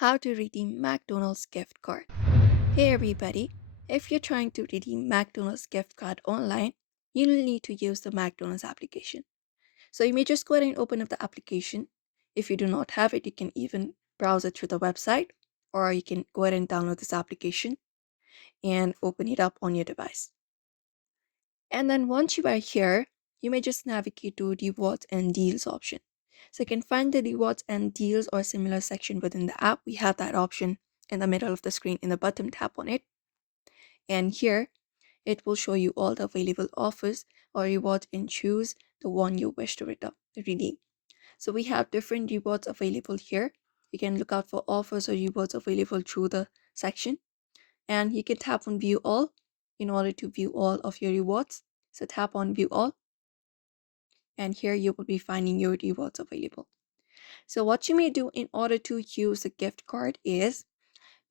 How to redeem McDonald's gift card. Hey everybody, if you're trying to redeem McDonald's gift card online, you'll need to use the McDonald's application. So you may just go ahead and open up the application. If you do not have it, you can even browse it through the website, or you can go ahead and download this application and open it up on your device. And then once you are here, you may just navigate to rewards and deals option. So you can find the rewards and deals or similar section within the app. We have that option in the middle of the screen in the bottom, tap on it. And here it will show you all the available offers or rewards and choose the one you wish to redeem. So we have different rewards available here. You can look out for offers or rewards available through the section. And you can tap on view all in order to view all of your rewards. So tap on view all, and here you will be finding your rewards available. So what you may do in order to use the gift card is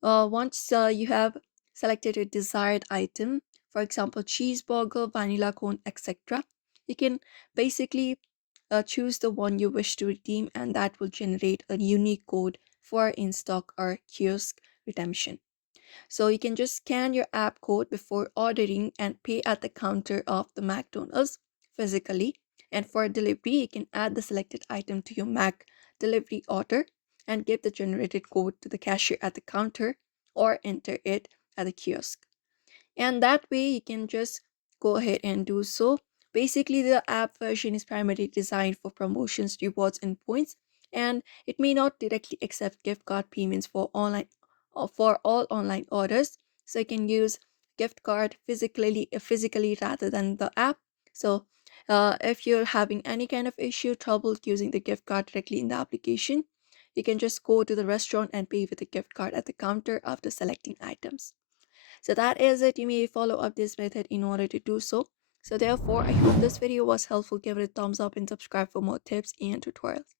once you have selected a desired item, for example cheeseburger, vanilla cone, etc., you can basically choose the one you wish to redeem, and that will generate a unique code for in-stock or kiosk redemption. So you can just scan your app code before ordering and pay at the counter of the McDonald's physically. And for delivery, you can add the selected item to your Mac delivery order and give the generated code to the cashier at the counter or enter it at the kiosk. And that way you can just go ahead and do so. Basically, the app version is primarily designed for promotions, rewards, and points, and it may not directly accept gift card payments for online or for all online orders. So you can use gift card physically rather than the app. So if you're having any kind of issue, trouble using the gift card directly in the application, you can just go to the restaurant and pay with the gift card at the counter after selecting items. So that is it. You may follow up this method in order to do so. So therefore, I hope this video was helpful. Give it a thumbs up and subscribe for more tips and tutorials.